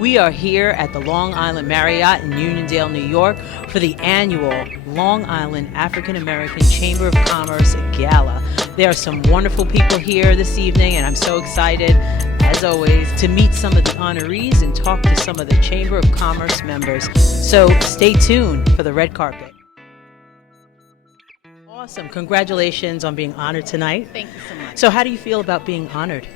We are here at the Long Island Marriott in Uniondale, New York for the annual Long Island African American Chamber of Commerce Gala. There are some wonderful people here this evening, and I'm so excited, as always, to meet some of the honorees and talk to some of the Chamber of Commerce members. So stay tuned for the red carpet. Awesome. Congratulations on being honored tonight. Thank you so much. So how do you feel about being honored?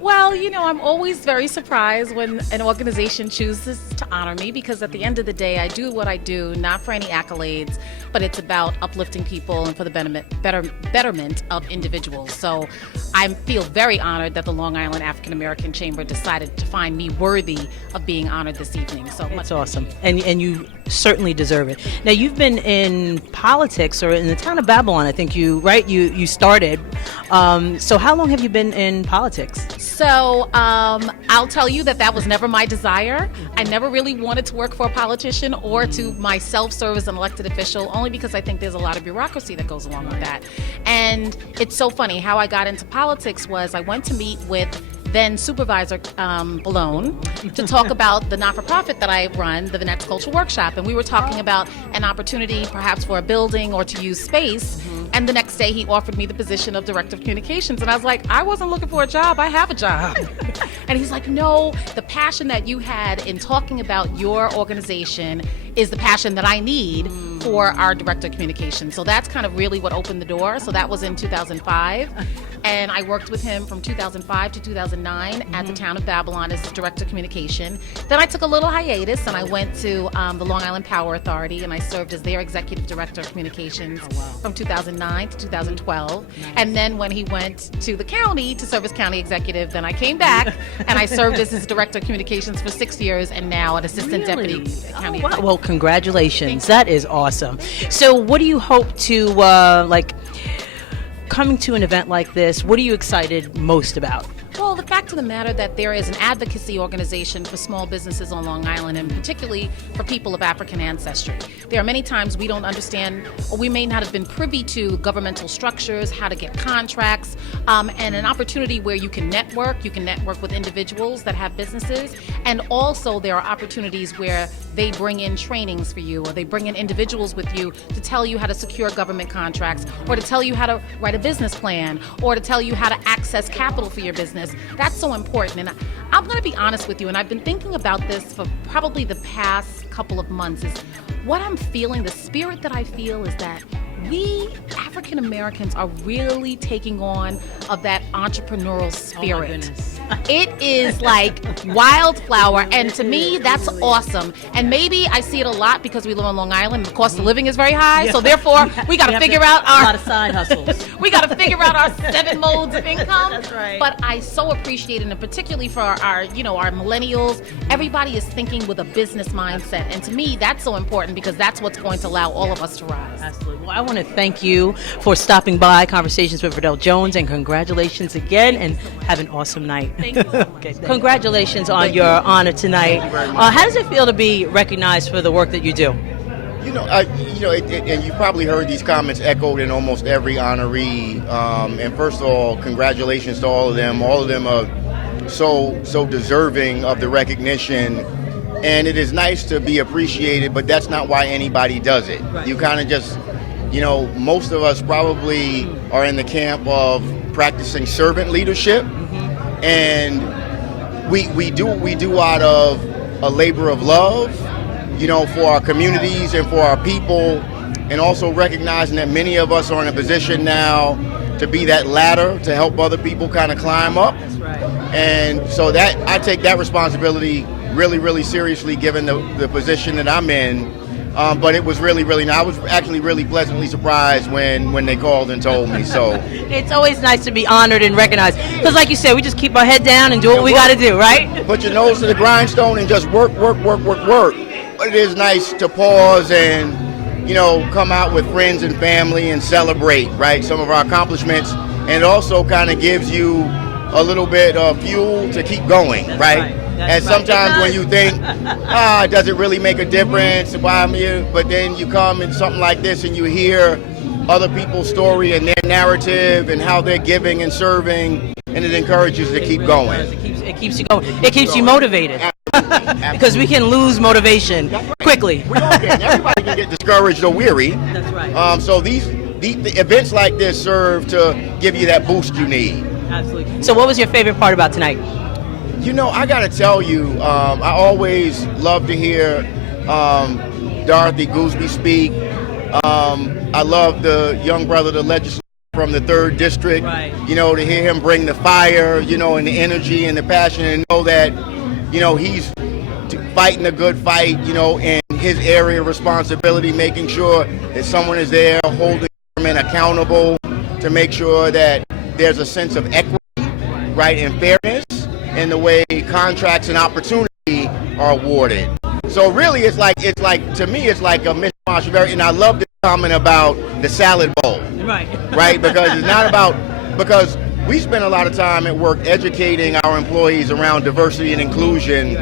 Well, I'm always very surprised when an organization chooses to honor me, because at the end of the day, I do what I do, not for any accolades, but it's about uplifting people and for the betterment of individuals. So I feel very honored that the Long Island African American Chamber decided to find me worthy of being honored this evening. So it's awesome. And you certainly deserve it. Now, you've been in politics, or in the town of Babylon, I think you started. So how long have you been in politics? So I'll tell you that was never my desire. I never really wanted to work for a politician or to myself serve as an elected official, only because I think there's a lot of bureaucracy that goes along with that. And it's so funny, how I got into politics was I went to meet with then Supervisor Malone to talk about the not-for-profit that I run, the Next Culture Workshop, and we were talking about an opportunity perhaps for a building or to use space. And the next day he offered me the position of Director of Communications, and I was like, I wasn't looking for a job, I have a job. And he's like, no, the passion that you had in talking about your organization is the passion that I need for our Director of Communications. So that's kind of really what opened the door. So that was in 2005. And I worked with him from 2005 to 2009 at the town of Babylon as the Director of Communication. Then I took a little hiatus and I went to the Long Island Power Authority, and I served as their Executive Director of Communications from 2009 to 2012. And then when he went to the county to serve as County Executive, then I came back and I served as his Director of Communications for 6 years, and now an Assistant Deputy County Executive. Well, congratulations. That is awesome. So what do you hope to, coming to an event like this, what are you excited most about? Well, the fact of the matter that there is an advocacy organization for small businesses on Long Island, and particularly for people of African ancestry. There are many times we don't understand, or we may not have been privy to governmental structures, how to get contracts, and an opportunity where you can network with individuals that have businesses, and also there are opportunities where they bring in trainings for you, or they bring in individuals with you to tell you how to secure government contracts, or to tell you how to write a business plan, or to tell you how to access capital for your business. That's so important. And I'm going to be honest with you, and I've been thinking about this for probably the past couple of months, is what I'm feeling, the spirit that I feel is that we African Americans are really taking on of that entrepreneurial spirit. Oh my goodness. It is like wildflower, and to me that's awesome. And maybe I see it a lot because we live on Long Island. The cost of living is very high, so therefore we got to figure out a lot of side hustles. We got to figure out our 7 modes of income. That's right. But I so appreciate it, and particularly for our millennials, everybody is thinking with a business mindset, and to me that's so important because that's what's going to allow all of us to rise. Absolutely. Well, I want to thank you for stopping by Conversations with Verdel Jones, and congratulations again, and have an awesome night. Thank you. Okay, congratulations on your honor tonight. How does it feel to be recognized for the work that you do? And you probably heard these comments echoed in almost every honoree. And first of all, congratulations to all of them. All of them are so deserving of the recognition. And it is nice to be appreciated, but that's not why anybody does it. Right. You kind of just, most of us probably are in the camp of practicing servant leadership. And we do what we do out of a labor of love, for our communities and for our people, and also recognizing that many of us are in a position now to be that ladder to help other people kind of climb up. That's right. And so that I take that responsibility really, really seriously, given the position that I'm in. But it was really, really nice. I was actually really pleasantly surprised when they called and told me. So it's always nice to be honored and recognized, because like you said, we just keep our head down and do what we got to do, right? Put your nose to the grindstone and just work. But it is nice to pause and, come out with friends and family and celebrate, right, some of our accomplishments. And it also kind of gives you a little bit of fuel to keep going, right? And sometimes when you think, does it really make a difference? Why am I? But then you come in something like this and you hear other people's story and their narrative and how they're giving and serving, and it encourages you to keep going. It keeps you going. It keeps you motivated. Because we can lose motivation quickly. We all can. Everybody can get discouraged or weary. That's right. So the events like this serve to give you that boost you need. Absolutely. So what was your favorite part about tonight? You know, I got to tell you, I always love to hear Dorothy Gooseby speak. I love the young brother, the legislator from the 3rd District. Right. You know, to hear him bring the fire, you know, and the energy and the passion, and know that, you know, he's fighting a good fight, you know, in his area of responsibility, making sure that someone is there holding government accountable to make sure that there's a sense of equity, right, and fairness in the way contracts and opportunity are awarded. So really, it's like to me, it's like a mishmash. And I love the comment about the salad bowl, right? Because it's not about, because we spend a lot of time at work educating our employees around diversity and inclusion.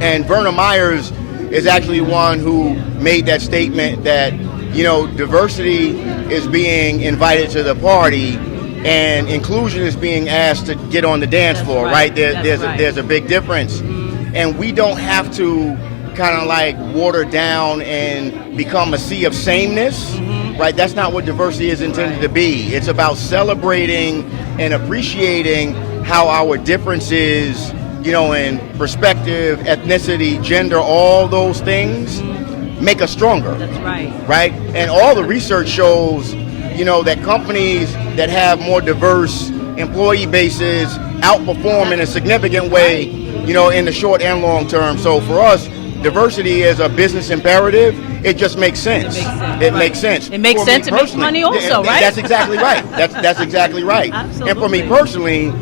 And Verna Myers is actually one who made that statement that, you know, diversity is being invited to the party and inclusion is being asked to get on the dance floor, right? There's a big difference. And we don't have to kind of like water down and become a sea of sameness, right? That's not what diversity is intended to be. It's about celebrating and appreciating how our differences, you know, in perspective, ethnicity, gender, all those things make us stronger. That's right. Right? And all the research shows, you know, that companies that have more diverse employee bases outperform in a significant way, you know, in the short and long term. So for us, diversity is a business imperative. It just makes sense. It makes sense. It makes sense. It makes money also, right? That's exactly right. That's exactly right. Absolutely. And for me personally,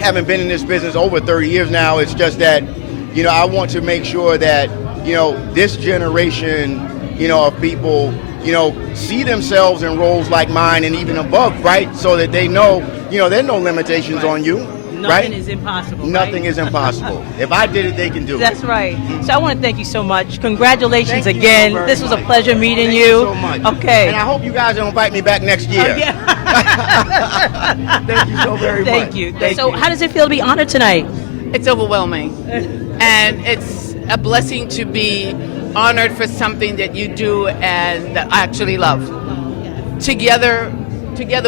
having been in this business over 30 years now, it's just that, you know, I want to make sure that, you know, this generation, you know, of people, you know, see themselves in roles like mine and even above, right? So that they know, you know, there are no limitations on you. Nothing is impossible. Nothing is impossible. If I did it, they can do it. That's right. So I want to thank you so much. Congratulations again. So this was a much. pleasure meeting Thank you. so much. Okay. And I hope you guys will invite me back next year. Thank you so very much. Thank you. So how does it feel to be honored tonight? It's overwhelming. And it's a blessing to be honored for something that you do and that I actually love. Together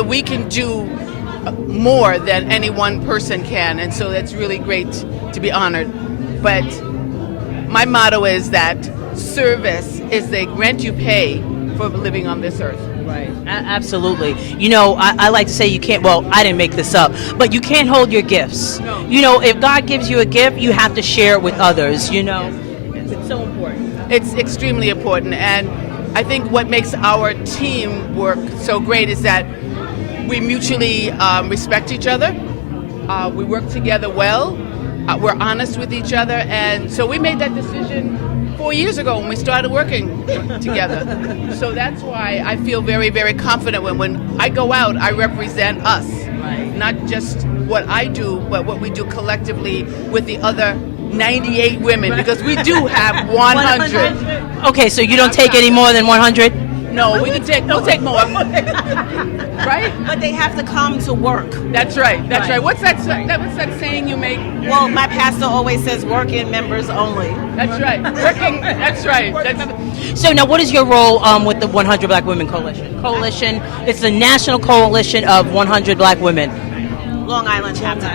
we can do more than any one person can, and so that's really great to be honored. But my motto is that service is the rent you pay for living on this earth. Right. Absolutely. You know, I like to say you can't, well, I didn't make this up, but you can't hold your gifts. No. You know, if God gives you a gift, you have to share it with others, you know. It's so important. It's extremely important, and I think what makes our team work so great is that we mutually respect each other. We work together well. We're honest with each other, and so we made that decision 4 years ago when we started working together. So that's why I feel very, very confident when I go out, I represent us, not just what I do, but what we do collectively with the other 98 women, because we do have 100. Okay, so you don't take any more than 100? No, we'll take more. Right? But they have to come to work. That's right. That's right. What's that saying you make? Well, my pastor always says working members only. That's right. Working. That's right. So now what is your role with the 100 Black Women Coalition? It's the national coalition of 100 Black women. Long Island chapter.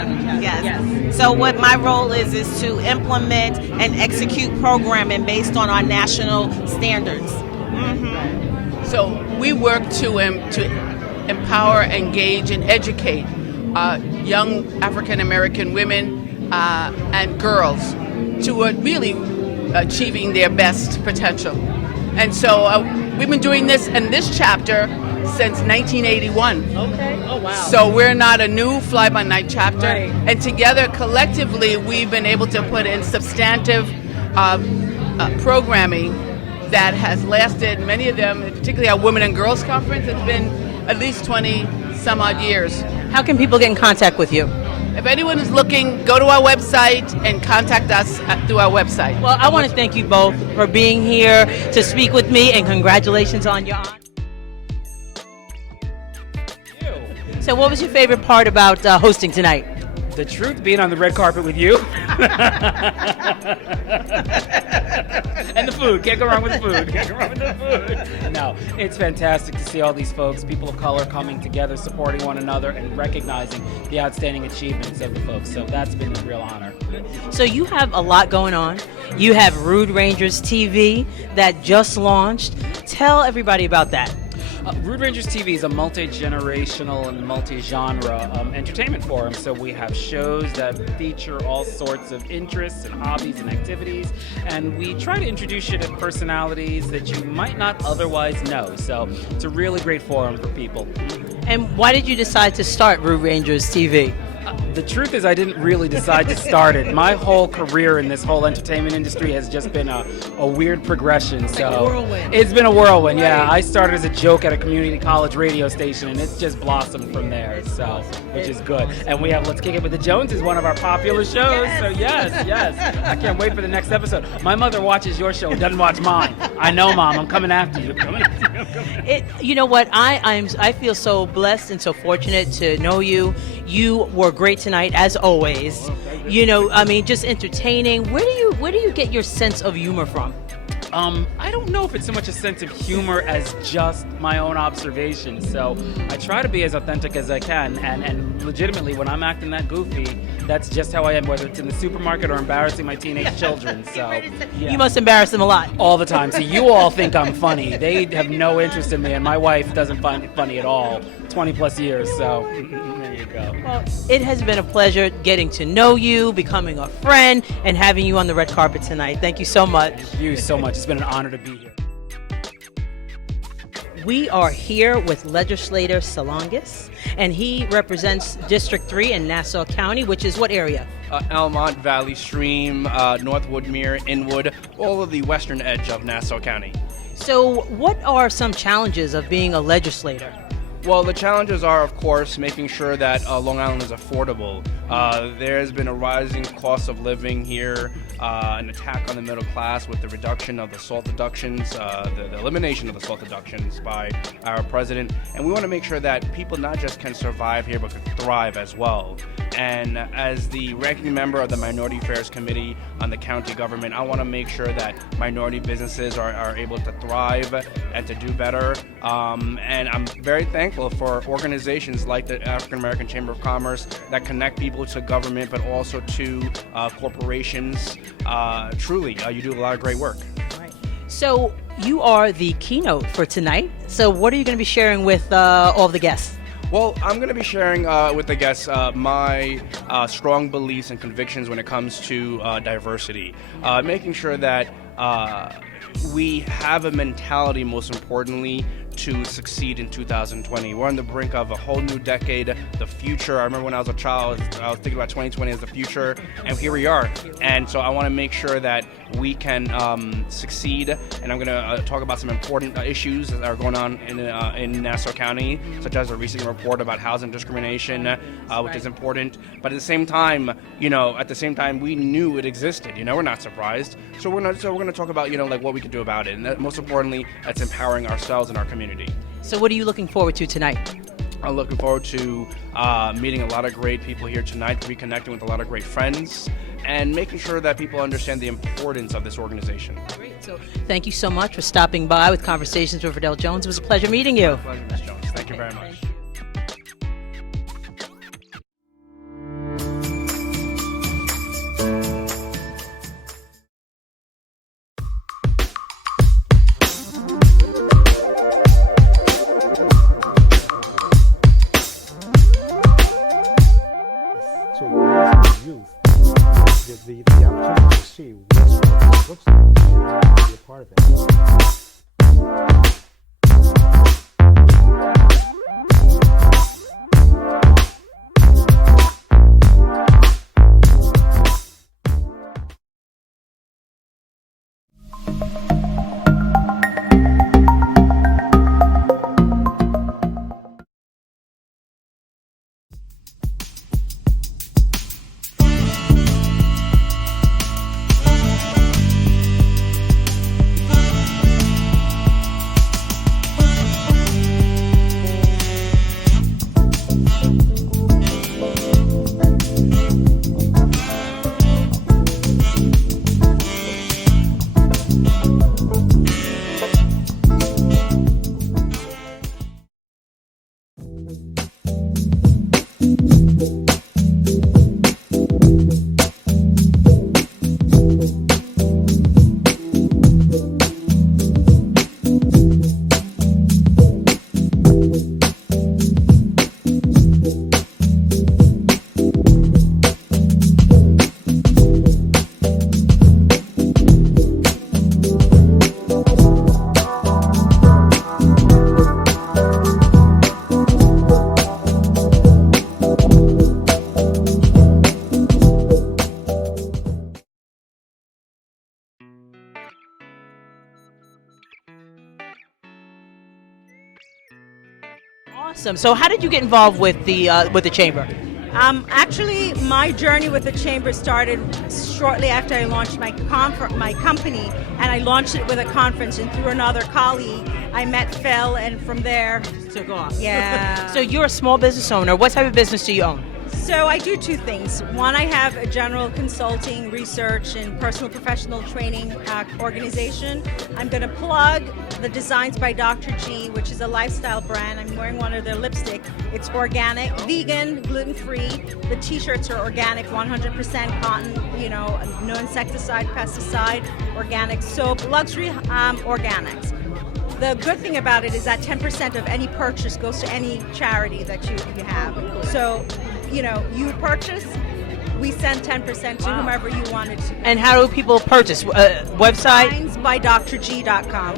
Yes. So what my role is to implement and execute programming based on our national standards. So we work to empower, engage, and educate young African American women and girls to really achieving their best potential. And so we've been doing this in this chapter since 1981. Okay. Oh, wow. So we're not a new fly-by-night chapter. Right. And together, collectively, we've been able to put in substantive programming that has lasted, many of them, particularly our Women and Girls Conference, it's been at least 20 some odd years. How can people get in contact with you? If anyone is looking, go to our website and contact us through our website. Well, I want to thank you both for being here to speak with me, and congratulations on your honor. So what was your favorite part about hosting tonight? The truth being on the red carpet with you. And the food. Can't go wrong with the food. No, it's fantastic to see all these folks, people of color, coming together, supporting one another, and recognizing the outstanding achievements of the folks. So that's been a real honor. So you have a lot going on. You have Rude Rangers TV that just launched. Tell everybody about that. Rude Rangers TV is a multi-generational and multi-genre entertainment forum. So we have shows that feature all sorts of interests and hobbies and activities. And we try to introduce you to personalities that you might not otherwise know. So it's a really great forum for people. And why did you decide to start Rude Rangers TV? The truth is I didn't really decide to start it. My whole career in this whole entertainment industry has just been a weird progression. So like a whirlwind. It's been a whirlwind, yeah. I started as a joke at a community college radio station, and it's just blossomed from there, so which is good. And we have Let's Kick It with the Joneses, one of our popular shows. So yes. I can't wait for the next episode. My mother watches your show and doesn't watch mine. I know, Mom. I'm coming after you. You know what? I feel so blessed and so fortunate to know you. You were great tonight, as always. You know, I mean, just entertaining. Where do you get your sense of humor from? I don't know if it's so much a sense of humor as just my own observations. So I try to be as authentic as I can, and legitimately, when I'm acting that goofy, that's just how I am, whether it's in the supermarket or embarrassing my teenage children. So yeah. You must embarrass them a lot. All the time. So you all think I'm funny. They have no interest in me, and my wife doesn't find it funny at all. 20 plus years, so there you go. Well, it has been a pleasure getting to know you, becoming a friend, and having you on the red carpet tonight. Thank you so much. Thank you so much. It's been an honor to be here. We are here with legislator Salongas, and he represents District 3 in Nassau County, which is what area? Almont, Valley Stream, North Woodmere, Inwood, all of the western edge of Nassau County. So what are some challenges of being a legislator? Well, the challenges are, of course, making sure that Long Island is affordable. There has been a rising cost of living here, an attack on the middle class with the reduction of the SALT deductions, the elimination of the SALT deductions by our president. And we want to make sure that people not just can survive here, but can thrive as well. And as the ranking member of the Minority Affairs Committee on the county government, I want to make sure that minority businesses are able to thrive and to do better. And I'm very thankful for organizations like the African American Chamber of Commerce that connect people to government, but also to corporations. Truly, you do a lot of great work. Right. So you are the keynote for tonight. So what are you going to be sharing with all of the guests? Well, I'm going to be sharing with the guests my strong beliefs and convictions when it comes to diversity, making sure that we have a mentality, most importantly, to succeed in 2020. We're on the brink of a whole new decade, the future. I remember when I was a child, I was thinking about 2020 as the future, and here we are. And so I want to make sure that we can succeed, and I'm going to talk about some important issues that are going on in Nassau County, such as a recent report about housing discrimination, which is important. But at the same time, we knew it existed. We're not surprised. So we're going to talk about, like what we can do about it, and that, most importantly, that's empowering ourselves and our community. So what are you looking forward to tonight? I'm looking forward to meeting a lot of great people here tonight, reconnecting with a lot of great friends, and making sure that people understand the importance of this organization. Great. So thank you so much for stopping by with Conversations with Verdel Jones. It was a pleasure meeting you. My pleasure, Ms. Jones. Thank you very much. The opportunity to see what it looks like and be a part of it. Awesome. So how did you get involved with the chamber? Actually, my journey with the chamber started shortly after I launched my company, and I launched it with a conference. And through another colleague, I met Phil, and from there, Took off. yeah. So you're a small business owner. What type of business do you own? So I do two things. One, I have a general consulting, research, and personal professional training organization. I'm going to plug the Designs by Dr. G, which is a lifestyle brand. I'm wearing one of their lipstick. It's organic, vegan, gluten-free. The t-shirts are organic, 100% cotton, no insecticide, pesticide, organic soap, luxury organics. The good thing about it is that 10% of any purchase goes to any charity that you have. So, you purchase, we send 10% to whomever you wanted to. And how do people purchase? Website? DesignsByDrG.com.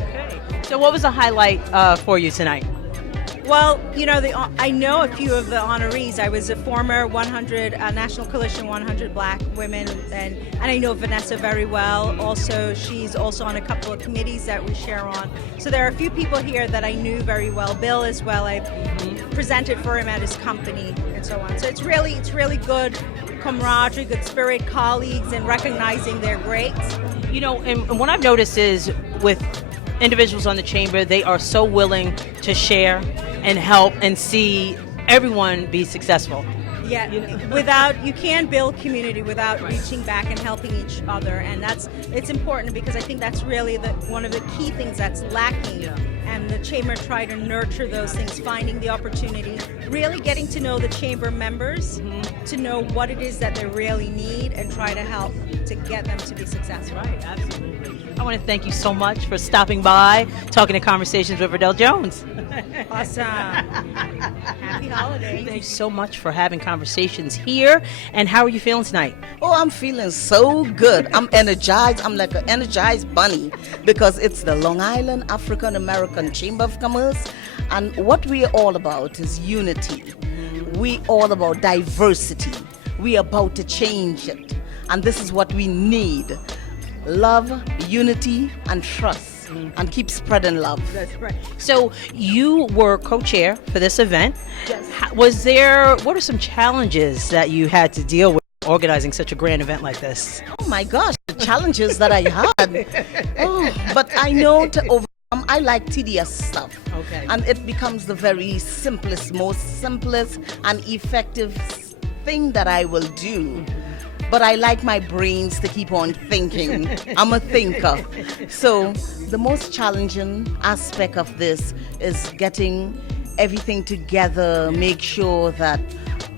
So what was the highlight for you tonight? Well, I know a few of the honorees. I was a former 100 National Coalition 100 Black women, and I know Vanessa very well. Also, she's also on a couple of committees that we share on. So there are a few people here that I knew very well. Bill as well. I presented for him at his company and so on. So it's really good camaraderie, good spirit, colleagues, and recognizing their greats. And what I've noticed is with individuals on the chamber, they are so willing to share and help and see everyone be successful. Yeah, you can't build community without reaching back and helping each other, and it's important because I think that's really one of the key things that's lacking. And the chamber try to nurture those things, finding the opportunity, really getting to know the chamber members, to know what it is that they really need, and try to help to get them to be successful. Right, absolutely. I want to thank you so much for stopping by, talking to Conversations with Verdel Jones. Awesome. Happy holidays. Thank you so much for having conversations here. And how are you feeling tonight? Oh, I'm feeling so good. I'm energized. I'm like an energized bunny because it's the Long Island African American Chamber of Commerce. And what we are all about is unity. We all about diversity. We are about to change it. And this is what we need. Love, unity, and trust, and keep spreading love. That's right. So you were co-chair for this event. Yes. What are some challenges that you had to deal with organizing such a grand event like this? Oh my gosh, the challenges that I had. But I know to overcome, I like tedious stuff. Okay. And it becomes the very most simplest and effective thing that I will do. But I like my brains to keep on thinking. I'm a thinker. So the most challenging aspect of this is getting everything together, make sure that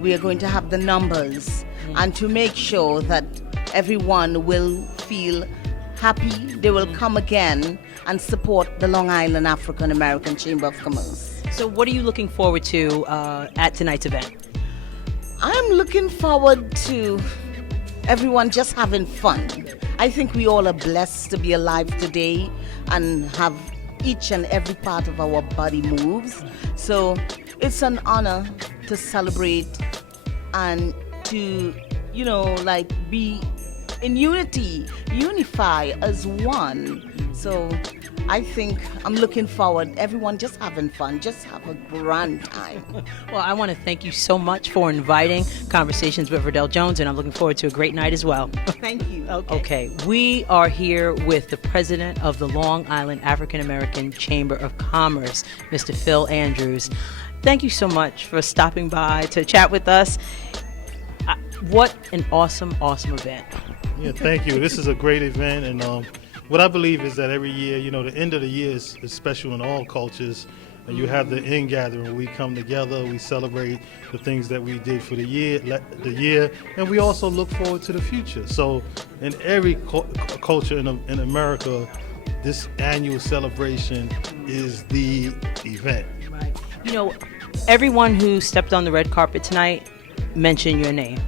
we are going to have the numbers, and to make sure that everyone will feel happy, they will come again and support the Long Island African American Chamber of Commerce. So what are you looking forward to at tonight's event? I'm looking forward to everyone just having fun. I think we all are blessed to be alive today and have each and every part of our body moves. So it's an honor to celebrate and to, be in unity, unify as one. So I think I'm looking forward, everyone just having fun, just have a grand time. Well, I want to thank you so much for inviting Conversations with Verdel Jones, and I'm looking forward to a great night as well. Thank you. Okay, we are here with the president of the Long Island African American Chamber of Commerce, Mr. Phil Andrews. Thank you so much for stopping by to chat with us. What an awesome event. Yeah, thank you. This is a great event, and what I believe is that every year, the end of the year is special in all cultures. And you have the end gathering where we come together, we celebrate the things that we did for the year, and we also look forward to the future. So in every culture in America, this annual celebration is the event. Right. Everyone who stepped on the red carpet tonight mentioned your name.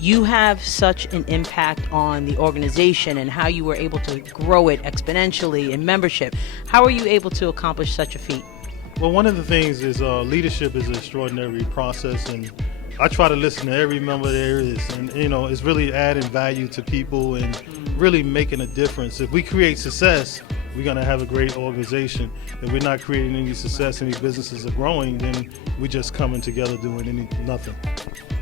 You have such an impact on the organization and how you were able to grow it exponentially in membership. How are you able to accomplish such a feat? Well, one of the things is leadership is an extraordinary process, and I try to listen to every member there is, and it's really adding value to people and really making a difference. If we create success, we're going to have a great organization. If we're not creating any success, any businesses are growing, then we're just coming together doing nothing.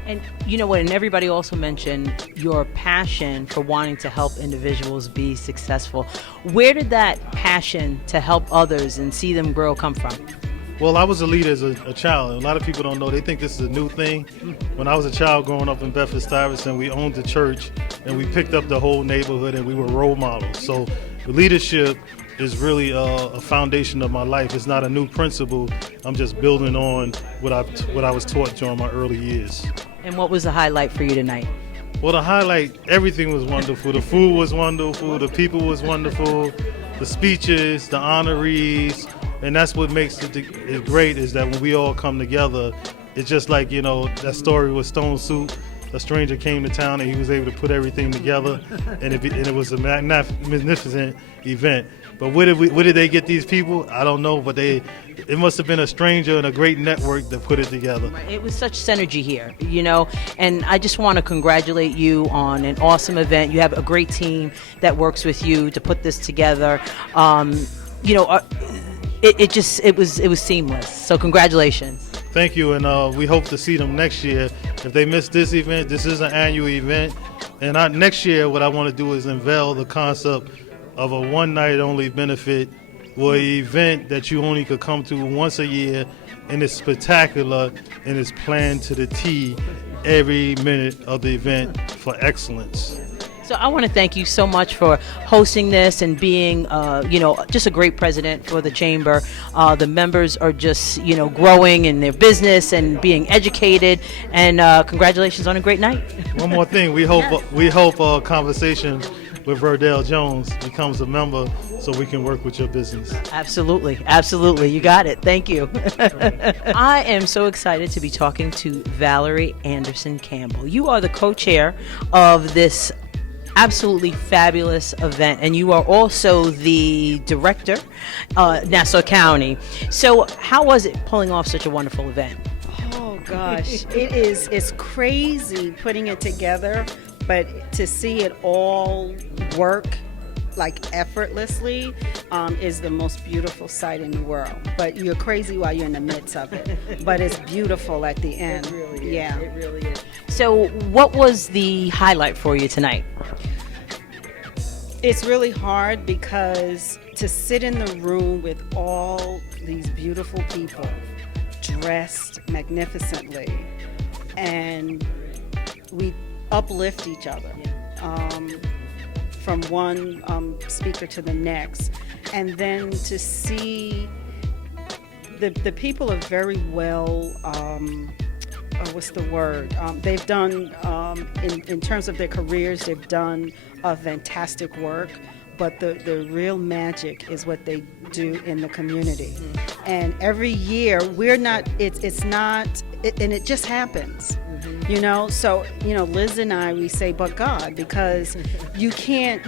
And you know what, and everybody also mentioned your passion for wanting to help individuals be successful. Where did that passion to help others and see them grow come from? Well, I was a leader as a child. A lot of people don't know. They think this is a new thing. When I was a child growing up in Bedford-Stuyvesant, we owned the church, and we picked up the whole neighborhood, and we were role models. So leadership is really a foundation of my life. It's not a new principle. I'm just building on what I was taught during my early years. And what was the highlight for you tonight? Well, the highlight, everything was wonderful. The food was wonderful. The people was wonderful. The speeches, the honorees. And that's what makes it great, is that when we all come together, it's just like, you know, that story with Stone Soup. A stranger came to town and he was able to put everything together, and it was a magnificent event. But where did they get these people? I don't know, but it must have been a stranger and a great network that put it together. It was such synergy here, you know, and I just want to congratulate you on an awesome event. You have a great team that works with you to put this together. You know, it was seamless. So congratulations. Thank you, and we hope to see them next year. If they miss this event, this is an annual event, and next year what I want to do is unveil the concept of a one-night-only benefit, or an event that you only could come to once a year, and it's spectacular, and it's planned to the T every minute of the event for excellence. So I want to thank you so much for hosting this and being, you know, just a great president for the chamber. The members are just, you know, growing in their business and being educated. And congratulations on a great night. One more thing, we hope a conversation with Verdel Jones becomes a member, so we can work with your business. Absolutely, absolutely. You got it. Thank you. I am so excited to be talking to Valerie Anderson-Campbell. You are the co-chair of this absolutely fabulous event, and you are also the director, Nassau County. So how was it pulling off such a wonderful event? Oh gosh, it's crazy putting it together, but to see it all work like effortlessly is the most beautiful sight in the world. But you're crazy while you're in the midst of it, but it's beautiful at the end. It really is. Yeah, It really is. So what was the highlight for you tonight? it's really hard because to sit in the room with all these beautiful people dressed magnificently, and we uplift each other from one speaker to the next, and then to see the people are very well what's the word? They've done, in terms of their careers, they've done fantastic work, but the real magic is what they do in the community. Mm-hmm. And every year, it's not, and it just happens. Mm-hmm. You know, so, you know, Liz and I, we say, but God, because you can't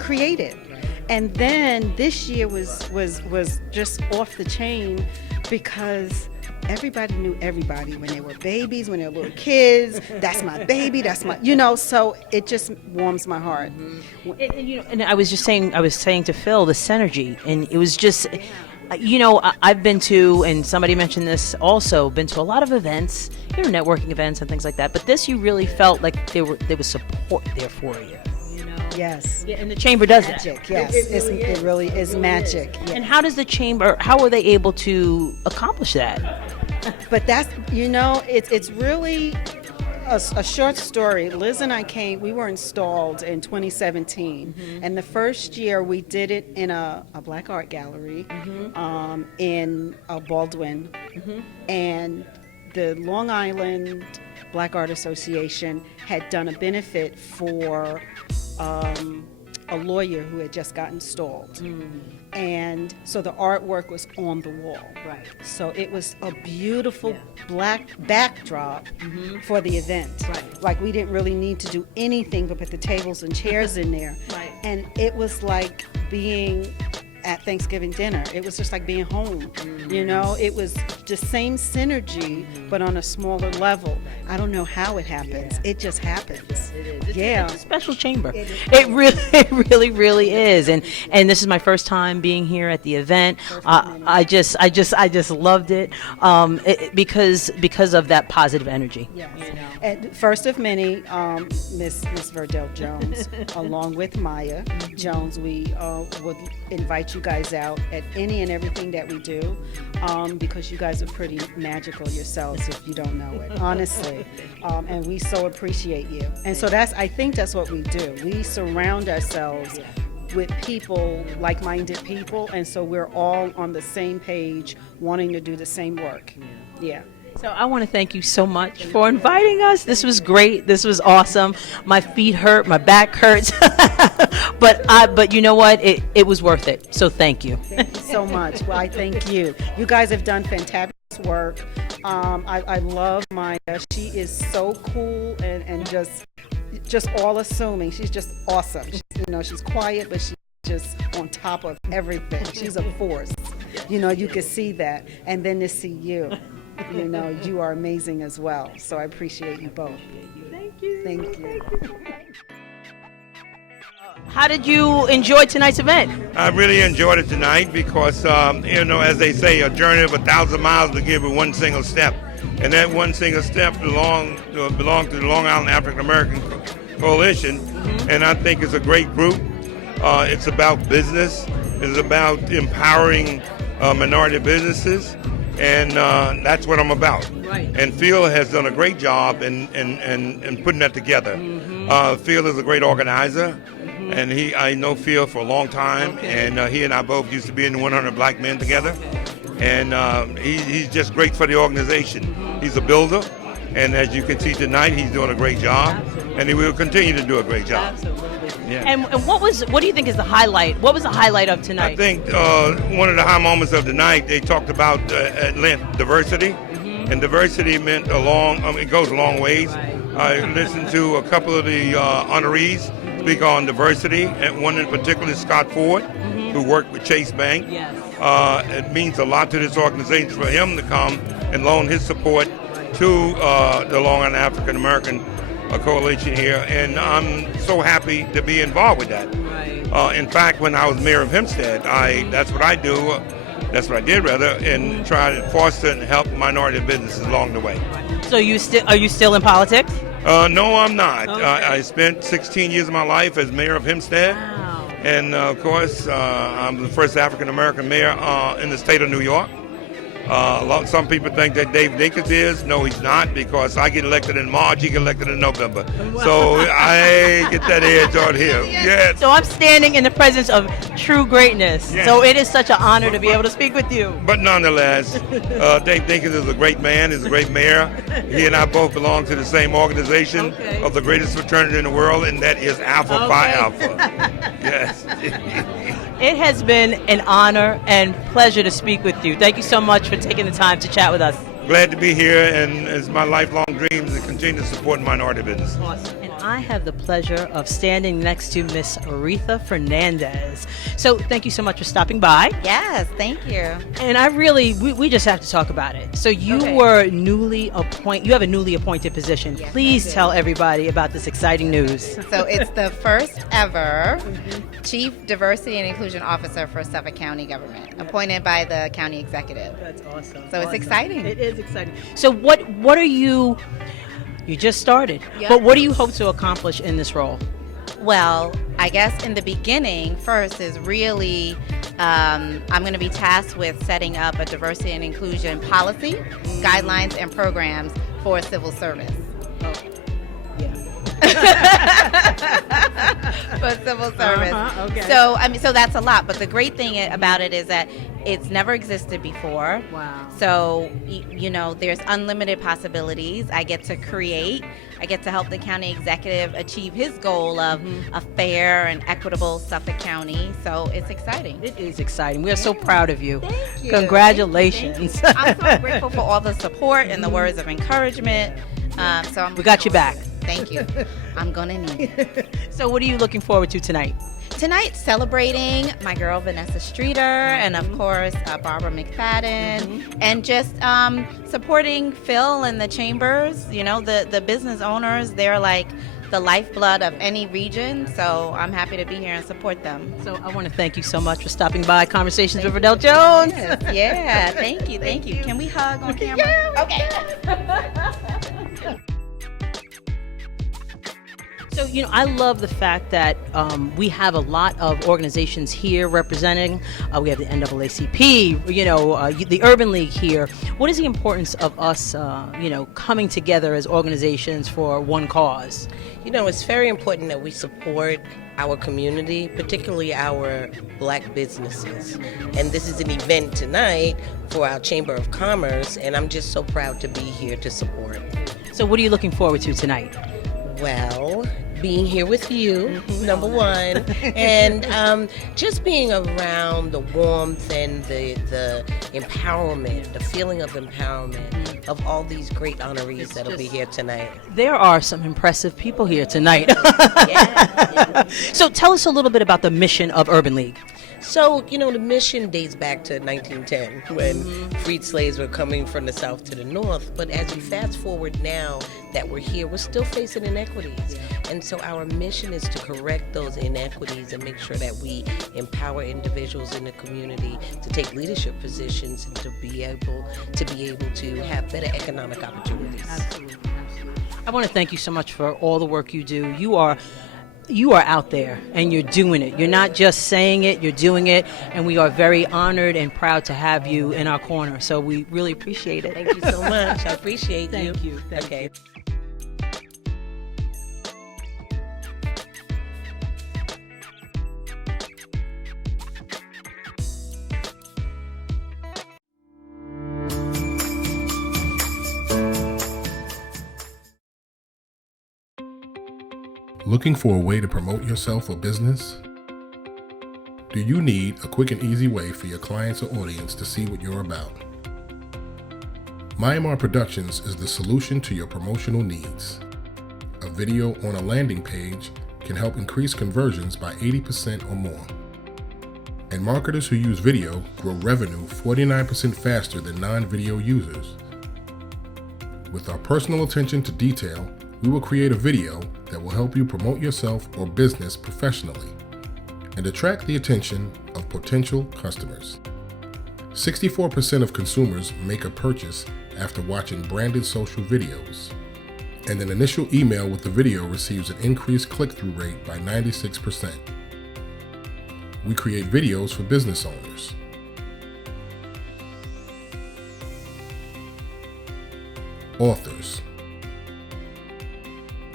create it. And then this year was just off the chain because everybody knew everybody when they were babies, when they were little kids. That's my baby. That's my, you know. So it just warms my heart. Mm-hmm. And you know, and I was saying to Phil, the synergy, and it was just, you know, I've been to, and somebody mentioned this also, been to a lot of events, you know, networking events and things like that. But this, you really felt like there was support there for you. Yes. Yeah, and the chamber does magic, that. Yes, it really is magic. Yeah. And how does the chamber, how are they able to accomplish that? But that's, you know, it's really a short story. Liz and I we were installed in 2017. Mm-hmm. And the first year we did it in a black art gallery in Baldwin. Mm-hmm. And the Long Island Black Art Association had done a benefit for a lawyer who had just got installed. And so the artwork was on the wall. Right. So it was a beautiful black backdrop for the event. Right. Like we didn't really need to do anything but put the tables and chairs in there. Right. And it was like being at Thanksgiving dinner. It was just like being home. You know, it was just same synergy, but on a smaller level. I don't know how it happens. It just happens. Yeah. It's a special chamber. It really is. And this is my first time being here at the event. I just loved it, because of that positive energy. Yes. And first of many, Miss Verdel Jones, along with Maya Jones, we would invite you guys out at any and everything that we do, because you guys are pretty magical yourselves, if you don't know it, honestly. And we so appreciate you. And so I think that's what we do. We surround ourselves with people, like-minded people, and so we're all on the same page, wanting to do the same work. Yeah. So I want to thank you so much for inviting us. This was great. This was awesome. My feet hurt, my back hurts, but you know what? It was worth it. So thank you. Thank you so much. Well, I thank you. You guys have done fantabulous work. I love Maya. She is so cool and just all assuming. She's just awesome. She's quiet, but she's just on top of everything. She's a force. You can see that. And then to see you. You are amazing as well. So I appreciate you both. Thank you. Thank you. How did you enjoy tonight's event? I really enjoyed it tonight because, as they say, a journey of 1,000 miles begins with one single step. And that one single step belonged to the Long Island African American Coalition. And I think it's a great group. It's about business. It's about empowering minority businesses. And that's what I'm about. Right. And Phil has done a great job in putting that together. Phil is a great organizer, and I know Phil for a long time, and he and I both used to be in the 100 Black Men together. And he's just great for the organization. He's a builder, and as you can see tonight, he's doing a great job, and he will continue to do a great job. Absolutely. Yeah. And what do you think is the highlight? What was the highlight of tonight? I think one of the high moments of the night, they talked about at length diversity, and diversity meant it goes a long ways. I listened to a couple of the honorees speak on diversity, and one in particular, Scott Ford, who worked with Chase Bank. Yes. It means a lot to this organization for him to come and loan his support to the Long Island African American Coalition here, and I'm so happy to be involved with that. Right. In fact, when I was mayor of Hempstead, that's what I did and try to foster and help minority businesses along the way. So are you still in politics? No, I'm not. Okay. I spent 16 years of my life as mayor of Hempstead. Wow. And of course, I'm the first African American mayor in the state of New York. Some people think that Dave Dinkins is. No, he's not, because I get elected in March, he get elected in November. So I get that edge on him. Yes. So I'm standing in the presence of true greatness. Yes. So it is such an honor to be able to speak with you. But nonetheless, Dave Dinkins is a great man. He's a great mayor. He and I both belong to the same organization of the greatest fraternity in the world, and that is Alpha Phi Alpha. Yes. It has been an honor and pleasure to speak with you. Thank you so much for taking the time to chat with us. Glad to be here, and it's my lifelong dream to continue to support minority business. Awesome. And I have the pleasure of standing next to Miss Retha Fernandez. So thank you so much for stopping by. Yes, thank you. And we just have to talk about it. So you were you have a newly appointed position. Yes, Please tell everybody about this exciting news. So it's the first ever Chief Diversity and Inclusion Officer for Suffolk County government, appointed by the county executive. That's awesome. So it's exciting. It is exciting. So what are you just started, Yep. but what do you hope to accomplish in this role? Well, I guess in the beginning, first is really, I'm going to be tasked with setting up a diversity and inclusion policy, guidelines, and programs for civil service. Oh, yeah. For civil service. Okay. So that's a lot. But the great thing about it is that it's never existed before. Wow. So, there's unlimited possibilities. I get to create. I get to help the county executive achieve his goal of a fair and equitable Suffolk County. So it's exciting. It is exciting. We are so proud of you. Thank you. Congratulations. Thank you. I'm so grateful for all the support and the words of encouragement. We got you back. Thank you. I'm going to need it. So what are you looking forward to tonight? Tonight, celebrating my girl Vanessa Streeter and, of course, Barbara McFadden, and just supporting Phil and the chambers. You know, the business owners, they're like the lifeblood of any region, so I'm happy to be here and support them. So I want to thank you so much for stopping by Conversations with Verdel Jones. Yes, yeah, thank you. Can we hug on camera? Yeah. Okay. So, you know, I love the fact that we have a lot of organizations here representing. We have the NAACP, you know, the Urban League here. What is the importance of us, you know, coming together as organizations for one cause? You know, it's very important that we support our community, particularly our Black businesses. And this is an event tonight for our Chamber of Commerce, and I'm just so proud to be here to support. So what are you looking forward to tonight? Well, being here with you, number one, and just being around the warmth and the empowerment, the feeling of empowerment of all these great honorees that'll be here tonight. There are some impressive people here tonight. So tell us a little bit about the mission of Urban League. So, you know, the mission dates back to 1910 when freed slaves were coming from the south to the north. But as we fast forward now that we're here, we're still facing inequities. And so our mission is to correct those inequities and make sure that we empower individuals in the community to take leadership positions and to be able to have better economic opportunities. Absolutely. I want to thank you so much for all the work you do. You are out there and you're doing it. You're not just saying it, you're doing it, and we are very honored and proud to have you in our corner. So we really appreciate it. Thank you so much. I appreciate you. Thank you. Okay. Looking for a way to promote yourself or business? Do you need a quick and easy way for your clients or audience to see what you're about? Myanmar Productions is the solution to your promotional needs. A video on a landing page can help increase conversions by 80% or more. And marketers who use video grow revenue 49% faster than non-video users. With our personal attention to detail, we will create a video that will help you promote yourself or business professionally and attract the attention of potential customers. 64% of consumers make a purchase after watching branded social videos, and an initial email with the video receives an increased click-through rate by 96%. We create videos for business owners, authors,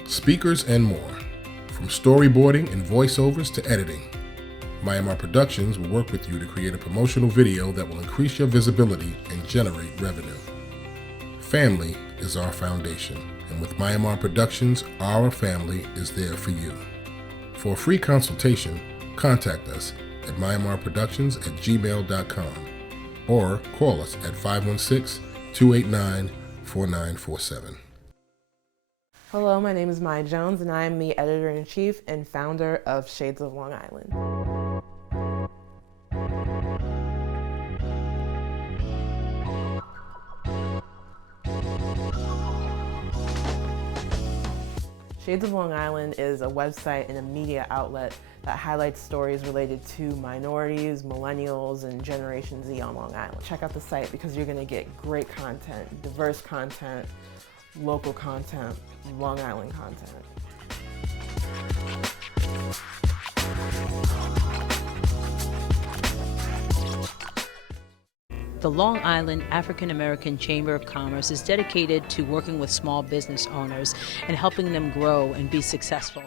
speakers, and more. From storyboarding and voiceovers to editing, Myanmar Productions will work with you to create a promotional video that will increase your visibility and generate revenue. Family is our foundation, and with Myanmar Productions, our family is there for you. For a free consultation, contact us at myanmarproductions@gmail.com or call us at 516-289-4947. Hello, my name is Maya Jones, and I am the editor-in-chief and founder of Shades of Long Island. Shades of Long Island is a website and a media outlet that highlights stories related to minorities, millennials, and Generation Z on Long Island. Check out the site because you're going to get great content, diverse content, local content, Long Island content. The Long Island African American Chamber of Commerce is dedicated to working with small business owners and helping them grow and be successful.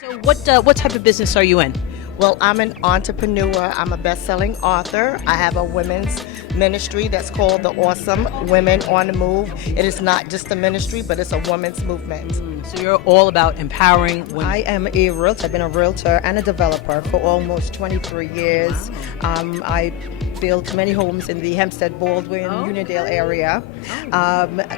So what type of business are you in? Well, I'm an entrepreneur. I'm a best-selling author. I have a women's ministry that's called The Awesome Women on the Move. It is not just a ministry, but it's a women's movement. So you're all about empowering women. I am a realtor. I've been a realtor and a developer for almost 23 years. Wow. I built many homes in the Hempstead, Baldwin, Unionville area.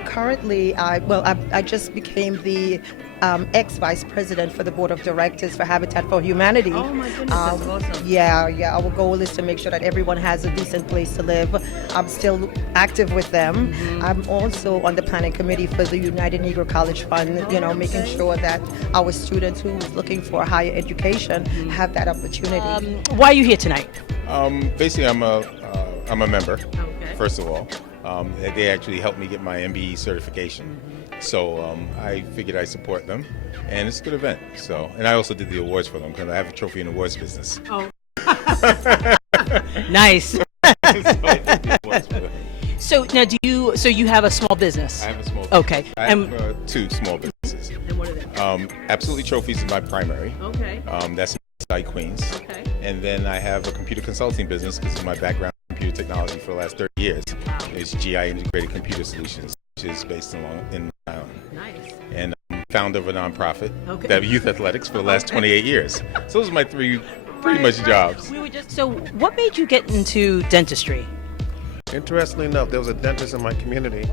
Currently, I just became the ex-vice president for the board of directors for Habitat for Humanity. Oh my goodness, that's awesome. Yeah. Our goal is to make sure that everyone has a decent place to live. I'm still active with them. I'm also on the planning committee for the United Negro College Fund, making sure that our students who are looking for higher education have that opportunity. Why are you here tonight? Basically, I'm a member, first of all. They actually helped me get my MBE certification. So I figured I'd support them, and it's a good event. So, and I also did the awards for them because I have a trophy and awards business. Oh, nice. So now, So you have a small business? I have a small business. Okay. I have 2 small businesses. And what are they? Absolutely Trophies is my primary. Okay. That's in Queens. Okay. And then I have a computer consulting business because of my background in computer technology for the last 30 years. It's GI Integrated Computer Solutions, which is based in Long Island. Nice. And I'm founder of a nonprofit that youth athletics for the last 28 years. So those are my 3 pretty much jobs. So what made you get into dentistry? Interestingly enough, there was a dentist in my community,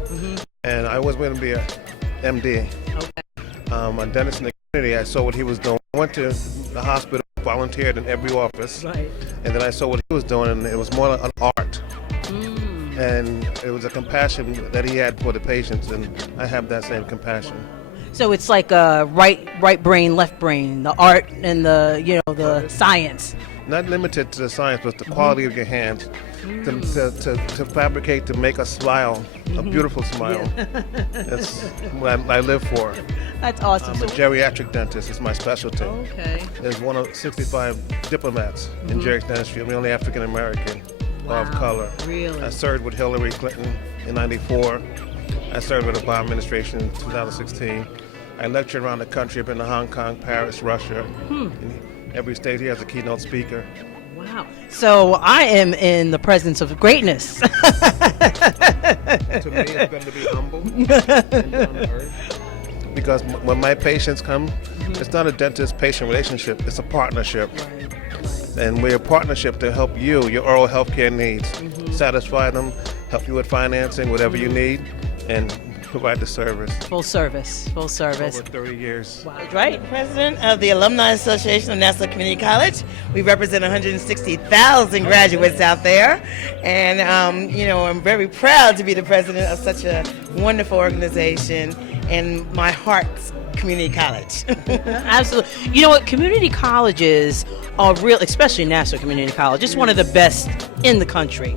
and I was going to be a MD. A dentist in the community, I saw what he was doing. I went to the hospital, volunteered in every office, and then I saw what he was doing, and it was more an art. And it was a compassion that he had for the patients, and I have that same compassion. So it's like a right brain, left brain, the art and the science. Not limited to the science, but the quality of your hands to fabricate, to make a smile, a beautiful smile. That's what I live for. That's awesome. I'm a geriatric dentist. It's my specialty. Okay. There's one of 65 diplomats in geriatric dentistry. I'm the only African American of color. Really? I served with Hillary Clinton in '94. I served with the Obama administration in 2016. I lectured around the country. I've been to Hong Kong, Paris, Russia. In every state he has a keynote speaker. Wow. So I am in the presence of greatness. To me, it's going to be humble and down to earth. Because when my patients come, it's not a dentist-patient relationship. It's a partnership. And we're a partnership to help you, your oral health care needs, satisfy them, help you with financing, whatever you need, and provide the service. Full service. Over 30 years. Wow. Right, president of the Alumni Association of Nassau Community College. We represent 160,000 graduates out there, and I'm very proud to be the president of such a wonderful organization and my heart's community college. Absolutely. You know what? Community colleges are real, especially Nassau Community College. It's one of the best in the country,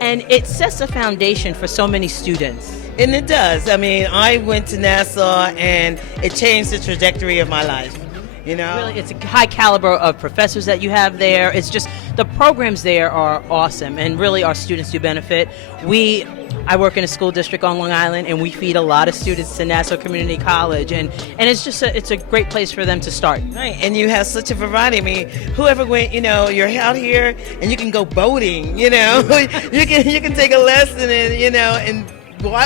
and it sets a foundation for so many students. And it does. I mean, I went to Nassau and it changed the trajectory of my life. Really, it's a high caliber of professors that you have there. It's just the programs there are awesome, and really our students do benefit. I work in a school district on Long Island, and we feed a lot of students to Nassau Community College, and it's just it's a great place for them to start. Right, and you have such a variety. I mean, whoever went, you're out here and you can go boating. you can take a lesson in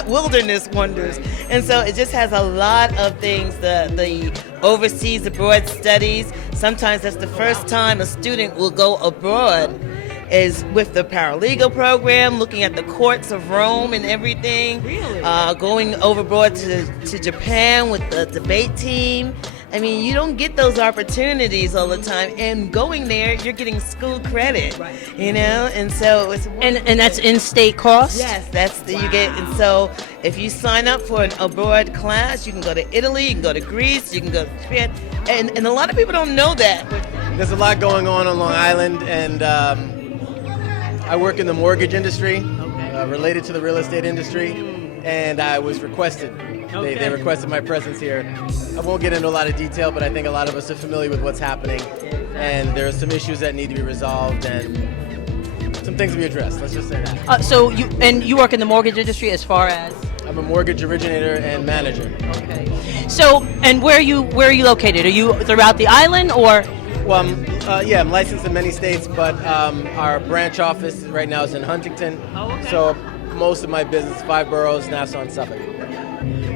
wilderness wonders, and so it just has a lot of things. The overseas abroad studies, sometimes that's the first time a student will go abroad, is with the paralegal program, looking at the courts of Rome and everything. Really? Going overboard to Japan with the debate team. I mean, you don't get those opportunities all the time, and going there, you're getting school credit, and so it's and that's in-state cost. Yes, you get, and so if you sign up for an abroad class, you can go to Italy, you can go to Greece, you can go to Japan, and a lot of people don't know that. There's a lot going on Long Island, and I work in the mortgage industry, related to the real estate industry, and I was requested. They requested my presence here. I won't get into a lot of detail, but I think a lot of us are familiar with what's happening, and there are some issues that need to be resolved and some things to be addressed. Let's just say that. So you work in the mortgage industry as far as? I'm a mortgage originator and manager. Okay. So, and where are you located? Are you throughout the island, or? Well, I'm licensed in many states, but our branch office right now is in Huntington. Oh, okay. So most of my business, 5 boroughs, Nassau and Suffolk.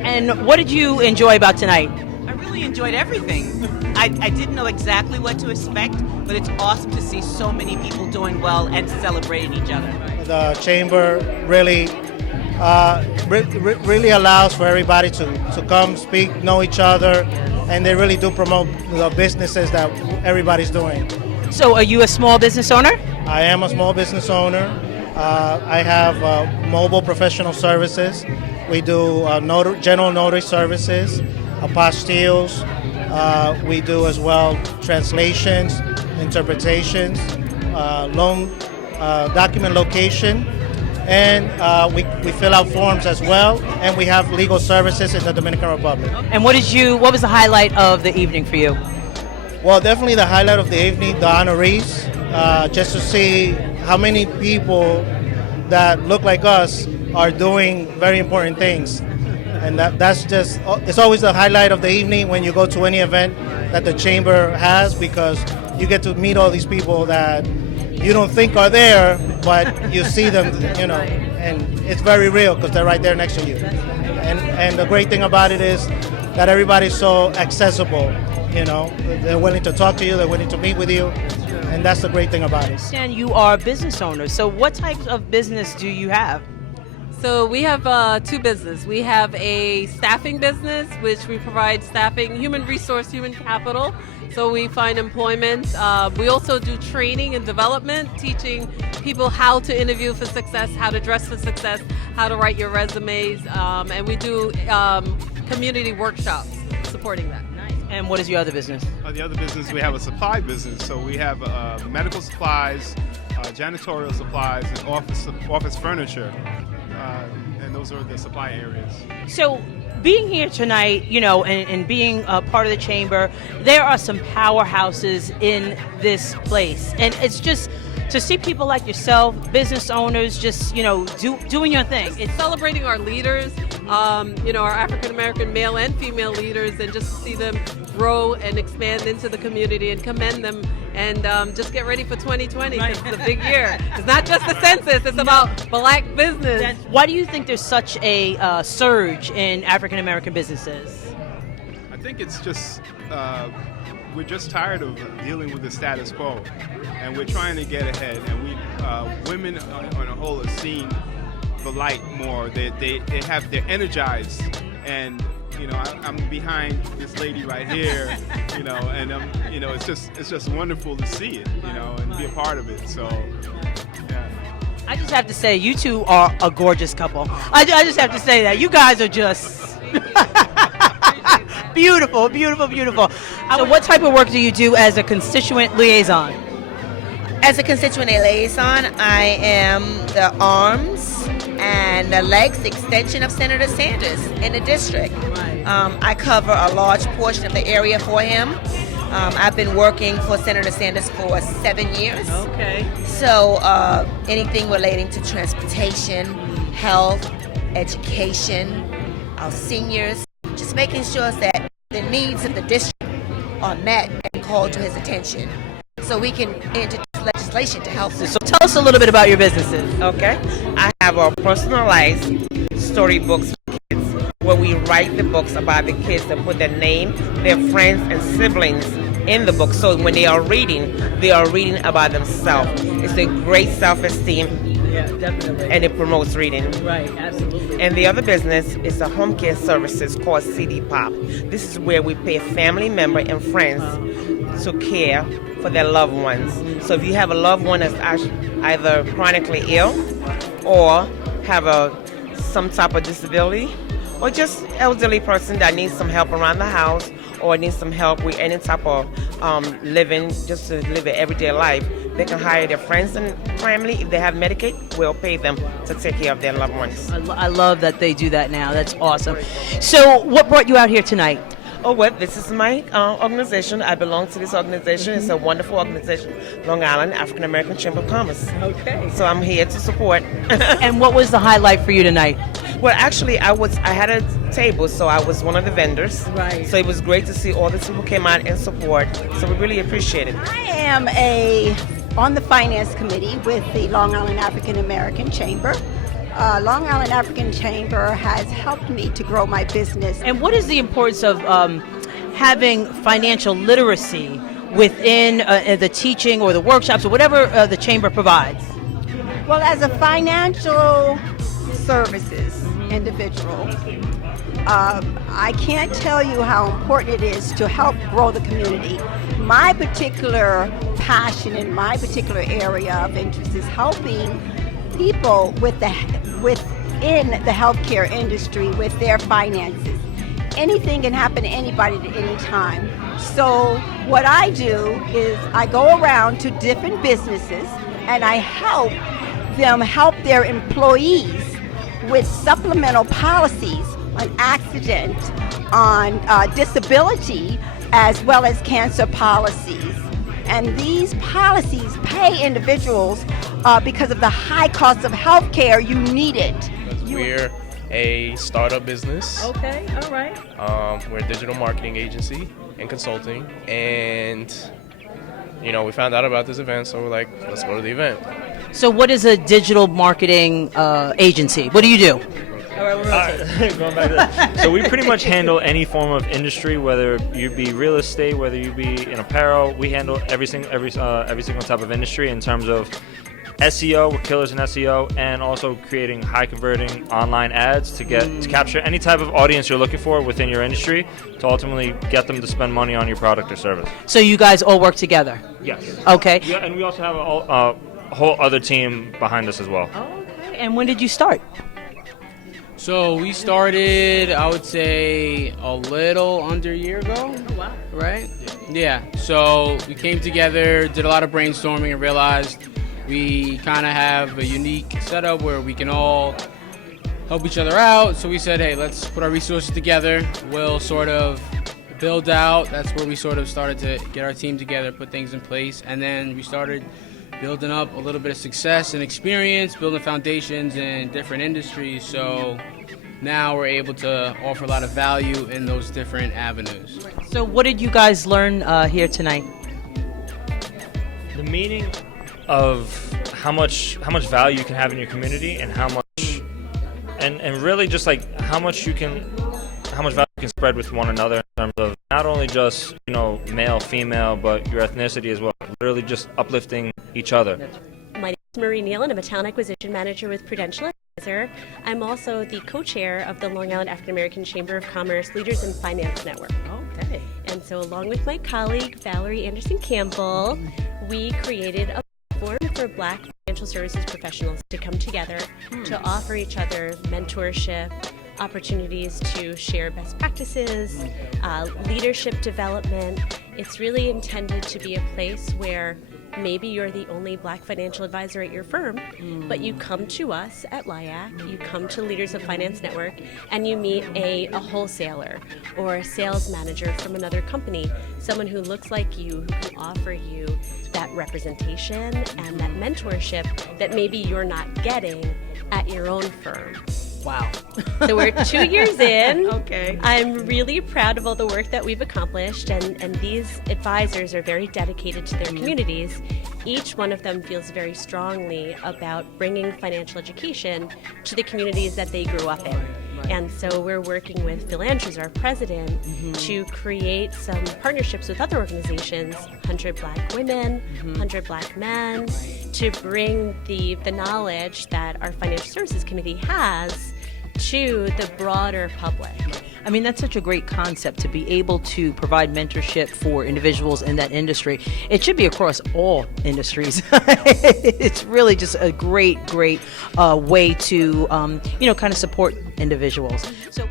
And what did you enjoy about tonight? I really enjoyed everything. I didn't know exactly what to expect, but it's awesome to see so many people doing well and celebrating each other. The chamber really really allows for everybody to come, speak, know each other, and they really do promote the businesses that everybody's doing. So are you a small business owner? I am a small business owner. I have mobile professional services. We do general notary services, apostilles. We do as well translations, interpretations, loan document location, and we fill out forms as well, and we have legal services in the Dominican Republic. And what was the highlight of the evening for you? Well, definitely the highlight of the evening, the honorees, just to see how many people that look like us are doing very important things. And it's always the highlight of the evening when you go to any event that the Chamber has, because you get to meet all these people that you don't think are there, but you see them, and it's very real because they're right there next to you. And the great thing about it is that everybody's so accessible, they're willing to talk to you, they're willing to meet with you, and that's the great thing about it. And you are a business owner, so what types of business do you have? So we have two businesses. We have a staffing business, which we provide staffing, human capital. So we find employment. We also do training and development, teaching people how to interview for success, how to dress for success, how to write your resumes, and we do community workshops supporting that. And what is your other business? The other business, we have a supply business. So we have medical supplies, janitorial supplies, and office furniture. And those are the supply areas. So being here tonight, and being a part of the Chamber, there are some powerhouses in this place. And it's just to see people like yourself, business owners, just, doing your thing. It's celebrating our leaders, our African-American male and female leaders, and just to see them grow and expand into the community and commend them, and just get ready for 2020, because it's a big year. It's not just the census, it's about Black business. Why do you think there's such a surge in African-American businesses? I think it's just, we're just tired of dealing with the status quo, and we're trying to get ahead, and women on a whole are seeing the light more. They're energized, and I'm behind this lady right here, and it's just wonderful to see it, and be a part of it. So, yeah. I just have to say, you two are a gorgeous couple. I just have to say that you guys are just beautiful, beautiful, beautiful. So, what type of work do you do as a constituent liaison? As a constituent liaison, I am the arms and the legs extension of Senator Sanders in the district. I cover a large portion of the area for him. I've been working for Senator Sanders for 7 years. Okay. So anything relating to transportation, health, education, our seniors, just making sure that the needs of the district are met and called to his attention, so we can introduce legislation to help them. So tell us a little bit about your businesses. Okay. I have a personalized storybooks for kids, where we write the books about the kids and put their name, their friends, and siblings in the book. So when they are reading about themselves. It's a great self-esteem. Yeah, definitely. And it promotes reading. Right, absolutely. And the other business is a home care services called CD Pop. This is where we pay a family member and friends to care for their loved ones. So if you have a loved one that's either chronically ill or have some type of disability, or just elderly person that needs some help around the house or needs some help with any type of living, just to live an everyday life, they can hire their friends and family. If they have Medicaid, we'll pay them to take care of their loved ones. I love that they do that now. That's awesome. So what brought you out here tonight? Oh, well, this is my organization. I belong to this organization. It's a wonderful organization, Long Island African American Chamber of Commerce. Okay. So I'm here to support. And what was the highlight for you tonight? Well, actually, I had a table, so I was one of the vendors. Right. So it was great to see all the people came out and support. So we really appreciate it. I am on the finance committee with the Long Island African American Chamber. Long Island African Chamber has helped me to grow my business. And what is the importance of having financial literacy within the teaching or the workshops or whatever the Chamber provides? Well, as a financial services individual, I can't tell you how important it is to help grow the community. My particular passion in my particular area of interest is helping people within the healthcare industry with their finances. Anything can happen to anybody at any time. So what I do is I go around to different businesses and I help them help their employees with supplemental policies on accident, on disability, as well as cancer policies. And these policies pay individuals because of the high cost of health care. You need it. We're a startup business. Okay, all right. We're a digital marketing agency and consulting. And, we found out about this event, so we're like, let's go to the event. So what is a digital marketing agency? What do you do? Going back to that. So we pretty much handle any form of industry, whether you be real estate, whether you be in apparel. We handle every single type of industry in terms of SEO. We're killers in SEO, and also creating high converting online ads to capture any type of audience you're looking for within your industry to ultimately get them to spend money on your product or service. So you guys all work together? Yes. Okay. Yeah, and we also have a whole other team behind us as well. Okay. And when did you start? So we started, I would say, a little under a year ago. Oh, wow. Right? Yeah. So we came together, did a lot of brainstorming, and realized we kind of have a unique setup where we can all help each other out. So we said, hey, let's put our resources together. We'll sort of build out. That's where we sort of started to get our team together, put things in place. And then we started building up a little bit of success and experience, building foundations in different industries. So now we're able to offer a lot of value in those different avenues. So what did you guys learn here tonight? The meaning of how much value you can have in your community, and how much, and really just like how much value you can spread with one another in terms of not only just male, female, but your ethnicity as well. Literally just uplifting each other. My name is Marie Neilon. I'm a talent acquisition manager with Prudential Advisor. I'm also the co-chair of the Long Island African American Chamber of Commerce Leaders in Finance Network. Okay. And so along with my colleague, Valerie Anderson-Campbell, we created a platform for Black financial services professionals to come together to offer each other mentorship, opportunities to share best practices, leadership development. It's really intended to be a place where maybe you're the only Black financial advisor at your firm, but you come to us at LIAACC, you come to Leaders of Finance Network, and you meet a wholesaler or a sales manager from another company, someone who looks like you, who can offer you that representation and that mentorship that maybe you're not getting at your own firm. Wow. So we're 2 years in. Okay. I'm really proud of all the work that we've accomplished, and these advisors are very dedicated to their communities. Each one of them feels very strongly about bringing financial education to the communities that they grew up in. And so we're working with Phil Andrews, our president, to create some partnerships with other organizations, 100 Black Women, 100 Black Men, to bring the knowledge that our Financial Services Committee has to the broader public. I mean, that's such a great concept to be able to provide mentorship for individuals in that industry. It should be across all industries. It's really just a great way to, kind of support individuals. So.